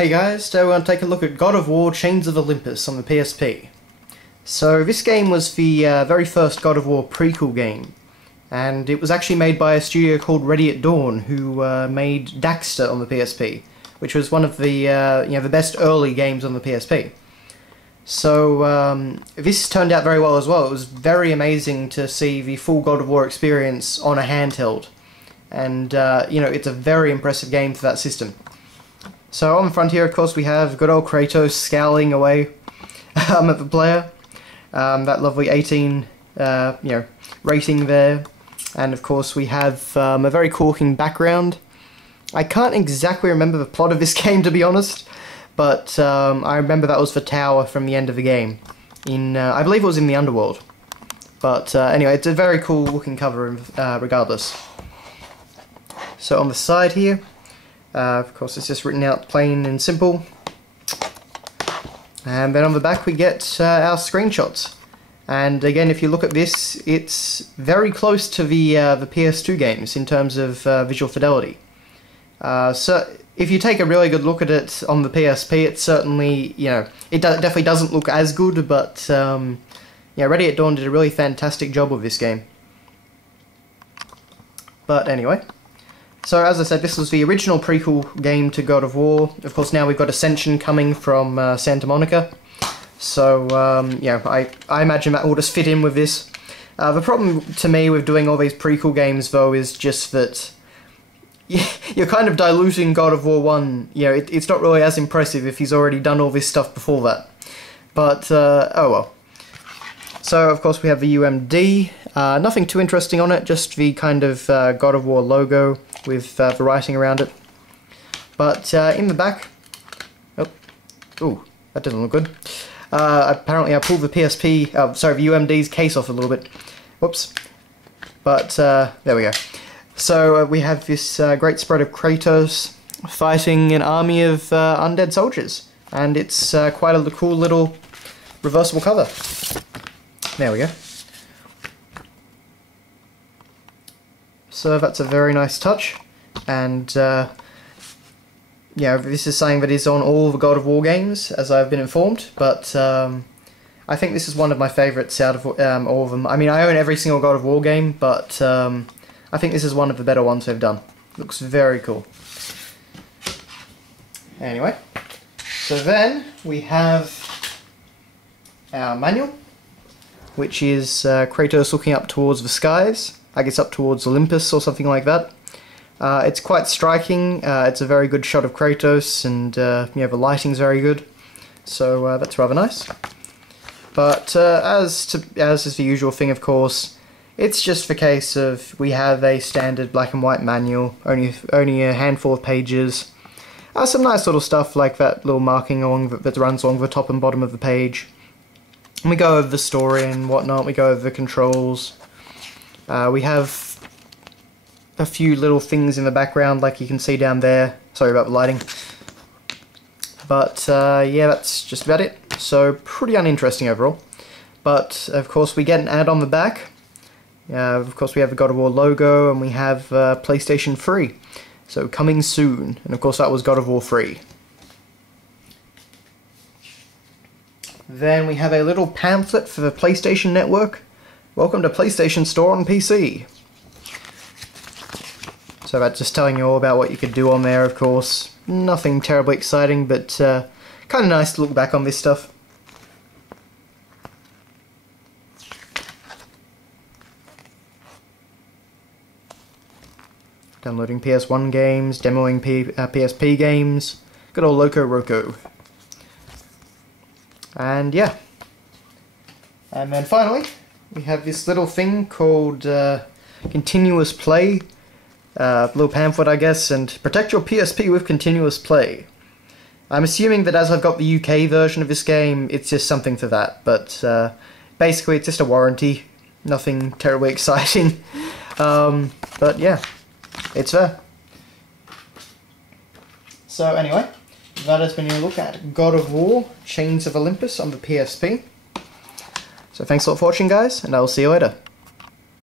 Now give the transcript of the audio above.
Hey guys, today we're going to take a look at God of War Chains of Olympus on the PSP. So this game was the very first God of War prequel game, and it was actually made by a studio called Ready at Dawn, who made Daxter on the PSP, which was one of the the best early games on the PSP. So this turned out very well as well. It was very amazing to see the full God of War experience on a handheld, and it's a very impressive game for that system. So on the front here, of course, we have good old Kratos scowling away at the player. That lovely 18, rating there. And of course, we have a very cool looking background. I can't exactly remember the plot of this game, to be honest, but I remember that was the tower from the end of the game. I believe it was in the underworld. But anyway, it's a very cool looking cover, regardless. So on the side here, of course, it's just written out plain and simple. And then on the back we get our screenshots. And again, if you look at this, it's very close to the PS2 games in terms of visual fidelity. So if you take a really good look at it on the PSP, it's certainly, it definitely doesn't look as good, but Ready at Dawn did a really fantastic job with this game. But anyway. So, as I said, this was the original prequel game to God of War. Of course, now we've got Ascension coming from Santa Monica. So, I imagine that will just fit in with this. The problem to me with doing all these prequel games, though, is just that you're kind of diluting God of War 1. It's not really as impressive if he's already done all this stuff before that. But, oh well. So, of course, we have the UMD. Nothing too interesting on it, just the kind of God of War logo with the writing around it. But in the back... Oh, that doesn't look good. Apparently I pulled the the UMD's case off a little bit. Whoops. But, there we go. So we have this great spread of Kratos fighting an army of undead soldiers. And it's quite a cool little reversible cover. There we go. So that's a very nice touch, and this is something that is on all the God of War games, as I've been informed, but I think this is one of my favourites out of all of them. I mean, I own every single God of War game, but I think this is one of the better ones they've done. Looks very cool. Anyway, so then we have our manual, which is Kratos looking up towards the skies. I guess up towards Olympus or something like that. It's quite striking. It's a very good shot of Kratos, and the lighting's very good. So that's rather nice. But as is the usual thing, of course, it's just the case of we have a standard black and white manual, only a handful of pages. Some nice little stuff like that little marking that runs along the top and bottom of the page. And we go over the story and whatnot. We go over the controls. We have a few little things in the background, like you can see down there. Sorry about the lighting. But, yeah, that's just about it. So, pretty uninteresting overall. But, of course, we get an ad on the back. Of course, we have the God of War logo, and we have PlayStation 3. So, coming soon. And, of course, that was God of War 3. Then we have a little pamphlet for the PlayStation Network. Welcome to PlayStation Store on PC. So that's just telling you all about what you could do on there, of course. Nothing terribly exciting, but kind of nice to look back on this stuff. Downloading PS1 games, demoing PSP games. Good old Loco Roco. And yeah. And then finally, we have this little thing called Continuous Play. Little pamphlet, I guess, and protect your PSP with Continuous Play. I'm assuming that as I've got the UK version of this game, it's just something for that, but basically it's just a warranty. Nothing terribly exciting. But yeah, it's there. So anyway, that has been your look at God of War Chains of Olympus on the PSP. So thanks a lot for watching, guys, and I will see you later.